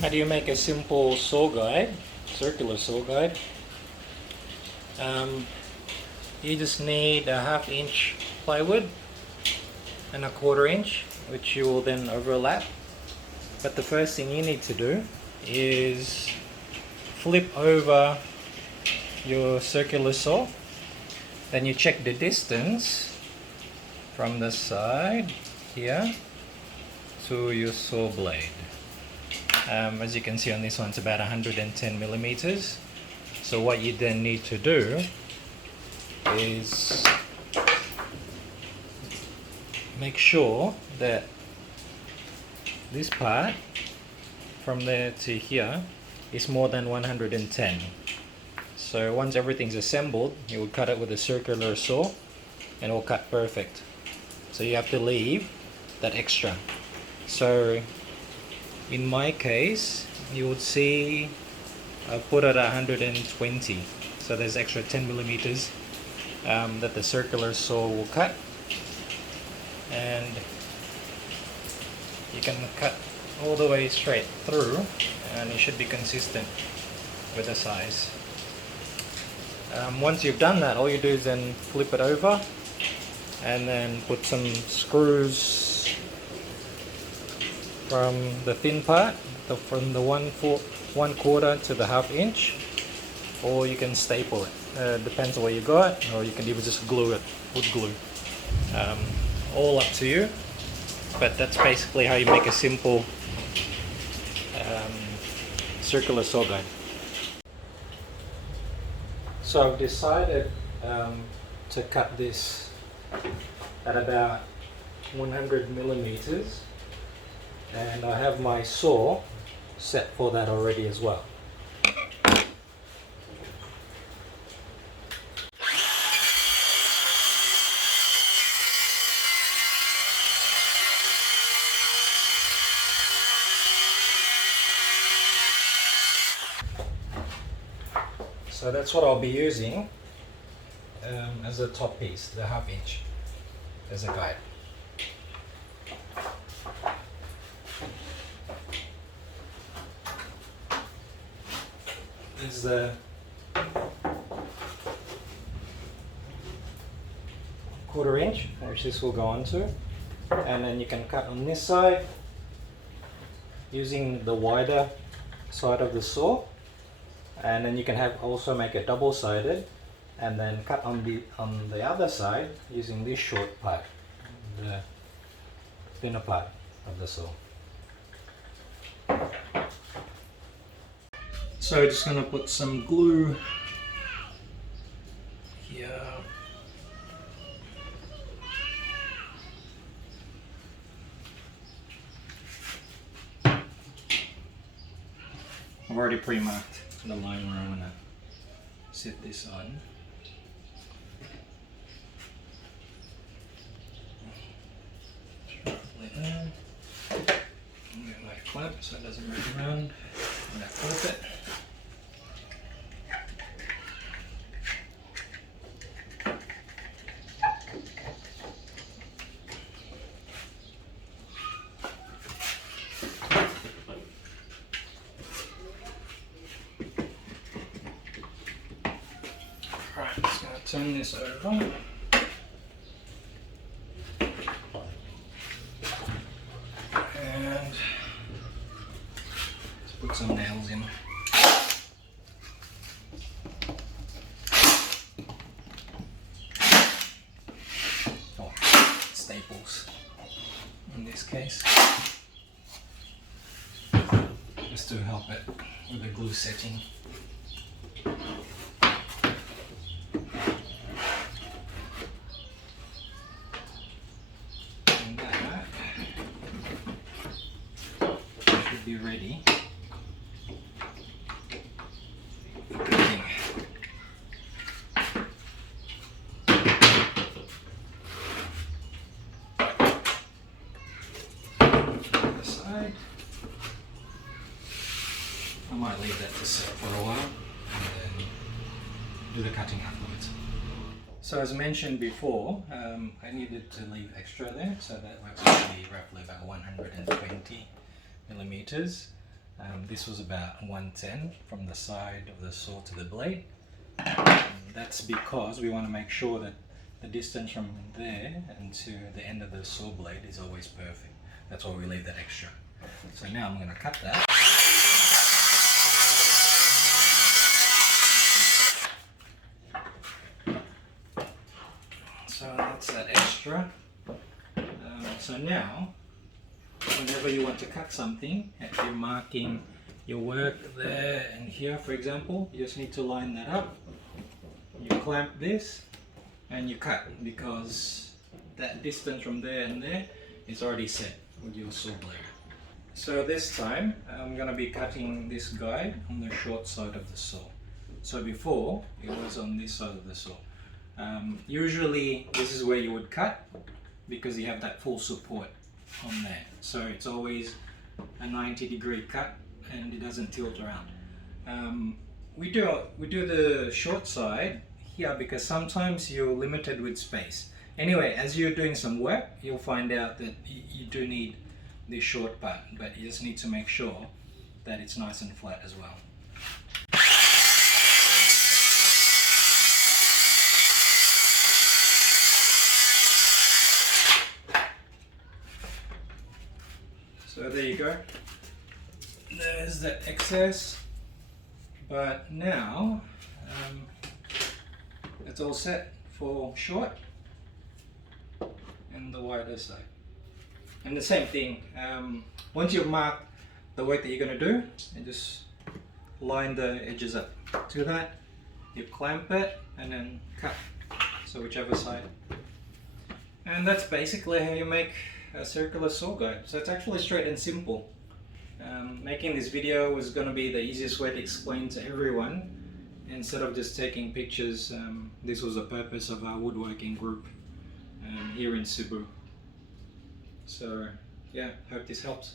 how do you make a simple saw guide, circular saw guide? You just need a 1/2 inch plywood and a 1/4 inch, which you will then overlap. But the first thing you need to do is flip over your circular saw. Then you check the distance from the side here to your saw blade. As you can see on this one, it's about 110 millimeters. So what you then need to do is make sure that this part from there to here is more than 110. So once everything's assembled, you will cut it with a circular saw and it will cut perfect. So you have to leave that extra. So in my case, you would see I put it at 120. So there's extra 10 millimeters that the circular saw will cut. And you can cut all the way straight through and it should be consistent with the size. Once you've done that, all you do is then flip it over and then put some screws from the thin part, from the 1/4 to the 1/2 inch, or you can staple it. Depends on what you got, or you can even just glue it, wood glue. All up to you, but that's basically how you make a simple circular saw guide. So I've decided to cut this at about 100 millimeters, and I have my saw set for that already as well. So that's what I'll be using as a top piece, the 1/2 inch, as a guide. This is the 1/4 inch, which this will go onto, and then you can cut on this side using the wider side of the saw. And then you can also make it double-sided and then cut on the other side using this short part, the thinner part of the saw. So just going to put some glue here. I've already pre-marked the line where I'm going to set this on. Roughly there. I'm going to clamp so it doesn't move around. I'm going to clip it. Just going to turn this over. And let's put some nails in. Oh, staples in this case. Just to help it with the glue setting. Be ready for cutting. Other side. I might leave that to set for a while and then do the cutting afterwards. So as mentioned before, I needed to leave extra there, so that works out to be roughly about 120 millimeters. This was about 110 from the side of the saw to the blade. That's because we want to make sure that the distance from there and to the end of the saw blade is always perfect. That's why we leave that extra. So now I'm going to cut that. So that's that extra. So now, whenever you want to cut something, if you're marking your work there and here, for example, you just need to line that up. You clamp this and you cut, because that distance from there and there is already set with your saw blade. So this time I'm going to be cutting this guide on the short side of the saw. So before it was on this side of the saw. Usually this is where you would cut, because you have that full support on there. So it's always a 90-degree cut and it doesn't tilt around. We do the short side here because sometimes you're limited with space. Anyway, as you're doing some work, you'll find out that you do need this short part, but you just need to make sure that it's nice and flat as well. So there you go. There's the excess, but now it's all set for short and the wider side. And the same thing, once you've marked the work that you're going to do, you just line the edges up to that, you clamp it and then cut, so whichever side. And that's basically how you make a circular saw guide. So it's actually straight and simple. Making this video was going to be the easiest way to explain to everyone instead of just taking pictures. This was the purpose of our woodworking group here in Cebu. So yeah, hope this helps.